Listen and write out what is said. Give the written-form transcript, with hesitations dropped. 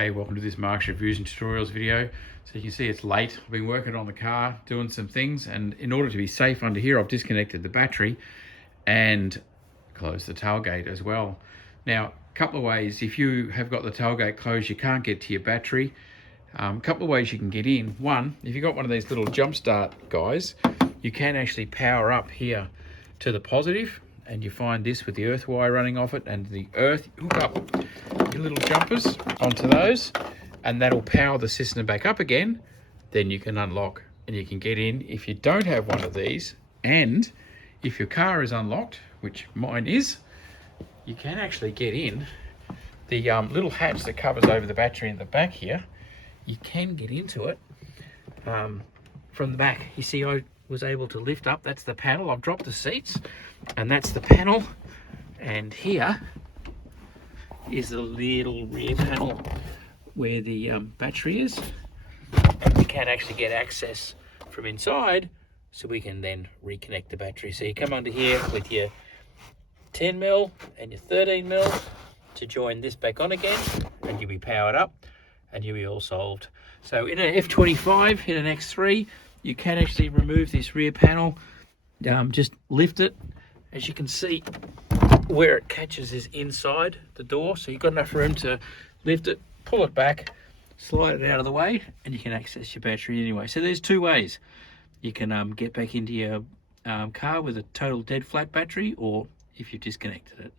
Okay, welcome to this Mark's Reviews and Tutorials video. So you can see it's late. I've been working on the car, doing some things, and in order to be safe under here, I've disconnected the battery and closed the tailgate as well. Now, a couple of ways. If you have got the tailgate closed, you can't get to your battery. A couple of ways you can get in. One, if you've got one of these little jump start guys, you can actually power up here to the positive, and you find this with the earth wire running off it, and the earth, hook up your little jumpers onto those, and that'll power the system back up again. Then you can unlock and you can get in. If you don't have one of these, and if your car is unlocked, which mine is, you can actually get in the little hatch that covers over the battery in the back here. You can get into it from the back. You see, I was able to lift up. That's the panel. I've dropped the seats, and that's the panel. And here is the little rear panel where the battery is. You can actually get access from inside, so we can then reconnect the battery. So you come under here with your 10mm and your 13mm to join this back on again, and you'll be powered up and you'll be all solved. So in an F25, in an X3, you can actually remove this rear panel, just lift it. As you can see, where it catches is inside the door, so you've got enough room to lift it, pull it back, slide it out of the way, and you can access your battery anyway. So there's two ways. You can get back into your car with a total dead flat battery, or if you've disconnected it.